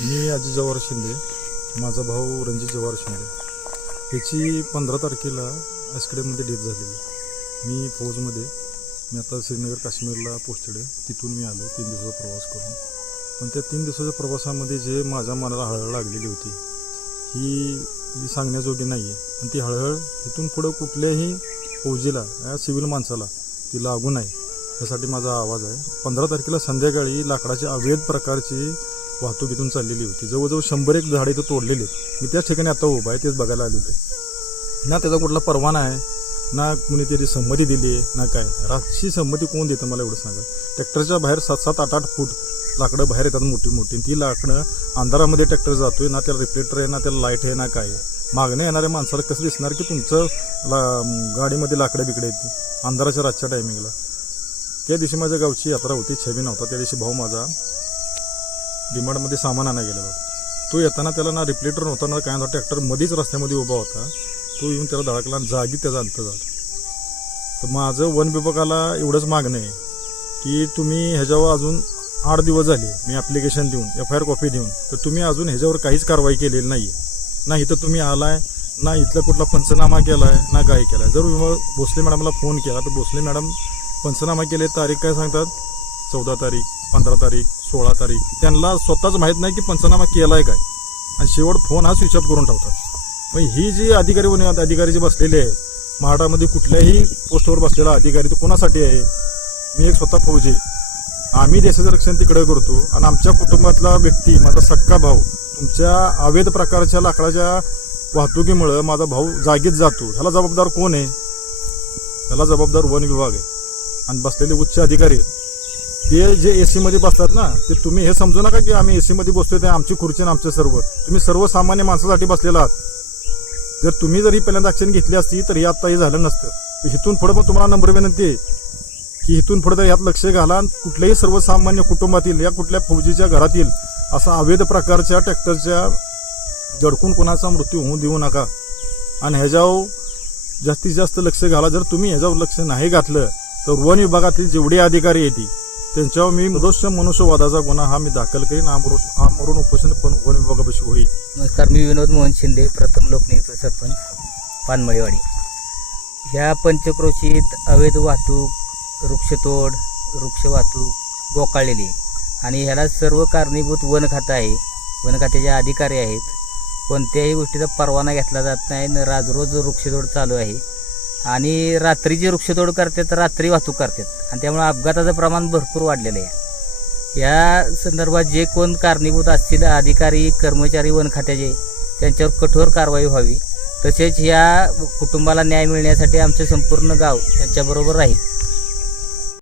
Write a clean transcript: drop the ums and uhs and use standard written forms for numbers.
मी अजित जवाहर शिंदे, माझा भाऊ रणजित जवाहर शिंदे. ह्याची 15 तारखेला आयस्क्रीममध्ये डेथ झालेली. मी फौजमध्ये, मी आता श्रीनगर काश्मीरला पोस्टेड आहे. तिथून मी आलो 3 दिवसाचा प्रवास करून. पण त्या 3 दिवसाच्या प्रवासामध्ये जे माझ्या मनाला हळहळ लागलेली होती ही सांगण्याजोगी नाही आहे. आणि ती हळहळ इथून पुढं कुठल्याही फौजीला या सिव्हिल माणसाला ती लागू नये यासाठी माझा आवाज आहे. 15 तारखेला संध्याकाळी लाकडाच्या अवैध प्रकारची वाहतूक इथून चाललेली होती. जवळजवळ 100 झाडे इथं तोडलेली आहेत. मी त्याच ठिकाणी आता उभा आहे, तेच बघायला आलेलो आहे. ना त्याचा कुठला परवाना आहे, ना कुणीतरी संमती दिली आहे, ना काय. रातची संमती कोण देतं मला एवढं सांगा. ट्रॅक्टरच्या बाहेर 7-7, 8-8 फूट लाकडं बाहेर येतात मोठी मोठी. ती लाकडं अंधारामध्ये ट्रॅक्टर जातोय, ना त्याला रिफ्लेक्टर आहे, ना त्याला लाईट आहे, ना काय. मागणं येणाऱ्या माणसाला कसं दिसणार की तुमचं गाडीमध्ये लाकडं बिकडे येते अंधाराच्या रातच्या टायमिंगला. त्या दिवशी माझ्या गावची यात्रा होती, छबी नव्हता. त्या दिवशी भाऊ माझा डिमांडमध्ये सामान आणायला गेलेला होता. तो येताना त्याला ना रिफ्लेक्टर नव्हता ना काय नव्हता, ट्रॅक्टर मध्येच रस्त्यामध्ये उभा होता. तो येऊन त्याला धडकला आणि जागी त्याचा अंत झाला. तर माझं वन विभागाला एवढंच मागणं आहे की तुम्ही ह्याच्यावर अजून 8 दिवस झाले मी ॲप्लिकेशन देऊन, FIR कॉपी देऊन, तर तुम्ही अजून ह्याच्यावर काहीच कारवाई केलेली नाही आहे. ना इथं तुम्ही आलाय, ना इथला कुठला पंचनामा केला आहे, ना काय केला आहे. जर भोसले मॅडमला फोन केला तर भोसले मॅडम पंचनामा केले, तारीख काय सांगतात 14 तारीख, 15 तारीख, 16 तारीख. त्यांना स्वतःच माहीत नाही की पंचनामा केला आहे काय. आणि शेवट फोन हा स्विच ऑफ करून ठेवतात. मग ही जी अधिकारी जे बसलेले आहेत महाराष्ट्रामध्ये, कुठल्याही पोस्टवर बसलेला अधिकारी तो कोणासाठी आहे. मी एक स्वतः फौजी, आम्ही देशाचं रक्षण तिकडे करतो आणि आमच्या कुटुंबातला व्यक्ती, माझा सक्का भाऊ, तुमच्या अवैध प्रकारच्या लाकडाच्या वाहतुकीमुळं माझा भाऊ जागीच जातो. ह्याला जबाबदार कोण आहे? ह्याला जबाबदार वन विभाग आहे आणि बसलेले उच्च अधिकारी आहेत. ते जे AC मध्ये बसतात ना, ते तुम्ही हे समजू नका की आम्ही AC मध्ये बसतोय ते आमची खुर्ची आणि आमचं सर्व. तुम्ही सर्वसामान्य माणसासाठी बसलेला आहात. जर तुम्ही जर ही पहिल्यांदा ॲक्शन घेतली असती तर हे आत्ता हे झालं नसतं. इथून पुढे मग तुम्हाला नम्र विनंती आहे की इथून पुढे तर यात लक्ष घाला. कुठल्याही सर्वसामान्य कुटुंबातील या कुठल्या फौजीच्या घरातील असा अवैध प्रकारच्या ट्रॅक्टरच्या जडकून कोणाचा मृत्यू होऊ देऊ नका. आणि ह्याच्यावर जास्तीत जास्त लक्ष घाला. जर तुम्ही ह्याच्यावर लक्ष नाही घातलं तर वन विभागातील जेवढे अधिकारी येतील त्यांच्यावर मी मनुष्यवादाचा गुन्हा हा मी दाखल करीन. आमरण उपोषण पण वन विभागापाशी होईल. नमस्कार, मी विनोद मोहन शिंदे, प्रथम लोकनियुक्त सरपंच, पानमळेवाडी. ह्या पंचक्रोशीत अवैध वाहतूक, वृक्षतोड, वृक्ष वाहतूक बोकाळलेली आहे आणि ह्याला सर्व कारणीभूत वन खातं आहे. वन खात्याचे अधिकारी आहेत. कोणत्याही गोष्टीचा परवाना घेतला जात नाही. राजरोज वृक्षतोड चालू आहे आणि रात्रीची वृक्षतोड करतात, रात्री वाहतूक करतात आणि त्यामुळे अपघाताचं प्रमाण भरपूर वाढलेलं आहे. या संदर्भात जे कोण कारणीभूत असतील अधिकारी, कर्मचारी वन खात्याचे, त्यांच्यावर कठोर कारवाई व्हावी. तसेच या कुटुंबाला न्याय मिळण्यासाठी आमचे संपूर्ण गाव त्यांच्याबरोबर राहील.